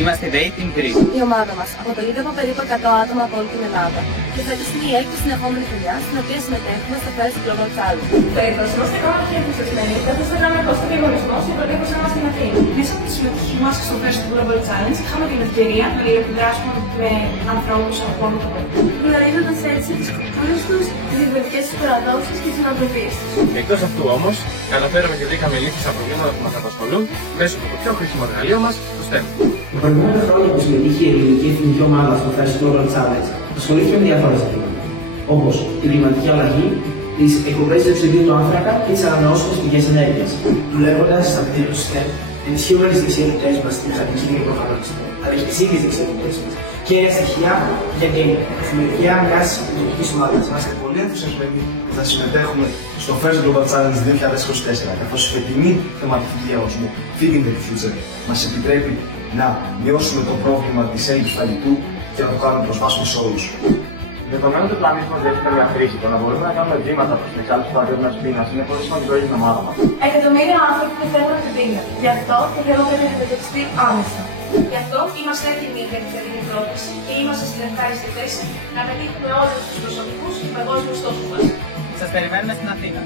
Είμαστε η Dating Greece. Η ομάδα μας αποτελείται από περίπου 100 άτομα από όλη την Ελλάδα. Και φέτος είναι η έκτη συνεχόμενη χρονιά στην οποία συμμετέχουμε στο First Global Challenge. Φέτος είμαστε ακόμα πιο ενθουσιασμένοι καθώς θα κάνουμε γνωστό διαγωνισμό στην πρωτεύουσά μας στην Αθήνα. Μέσα από τη συμμετοχή μας στο First Global Challenge είχαμε την ευκαιρία να αλληλεπιδράσουμε με ανθρώπους από όλο τον κόσμο. Γνωρίζοντας έτσι τις κουλτούρες τους, τις διαφορετικές τους παραδόσεις και τις νοοτροπίες τους. Εκτός αυτού όμως, καταφέραμε και βρήκαμε λύσεις στα προβλήματα που μας απασχολούν μέσω από το πιο χρήσιμο εργαλείο μας, το STEM. Τα προηγούμενα χρόνια που συμμετείχε η ελληνική εθνική ομάδα στο First Global Challenge, ασχολήθηκε με διάφορα ζητήματα, όπως την κλιματική αλλαγή, τις εκπομπές διοξειδίου του άνθρακα και τις ανανεώσιμες πηγές ενέργειας. Δουλεύοντας στα κτίρια του STEM, ενισχύουμε τις δεξιότητές μας στη μηχανική και προγραμματισμό, αλλά και τις ίδιες δεξιότητές μας και ένα στοιχεία για την εφημερικιά μιας λειτουργικής ομάδας. Είμαστε πολύ ενθουσιασμένοι που θα συμμετέχουμε στο First Global Challenge 2024, καθώς η φετινή θεματική διαγωνισμού Feeding the Future μας επιτρέπει να μειώσουμε το πρόβλημα της έλλειψης φαγητού και να το κάνουμε προσβάσιμο σε όλους. Δεδομένου ότι ο πλανήτης μας διέχει μια κρίση, το να μπορούμε να κάνουμε βήματα προς την εξάλληψη του παγκόσμιας πείνας είναι πολύ σημαντικό για την ομάδα μας. Εκατομμύρια άνθρωποι πεθαίνουν από την πείνα. Γι' αυτό το καιρό πρέπει να αντιμετωπιστεί άμεσα. Γι' αυτό είμαστε έτοιμοι για τη φετινή πρόκληση και είμαστε στην ευχάριστη θέση να πετύχουμε όλους τους προσωπικούς και παγκόσμιους στόχους μας. Σας περιμένουμε στην Αθήνα.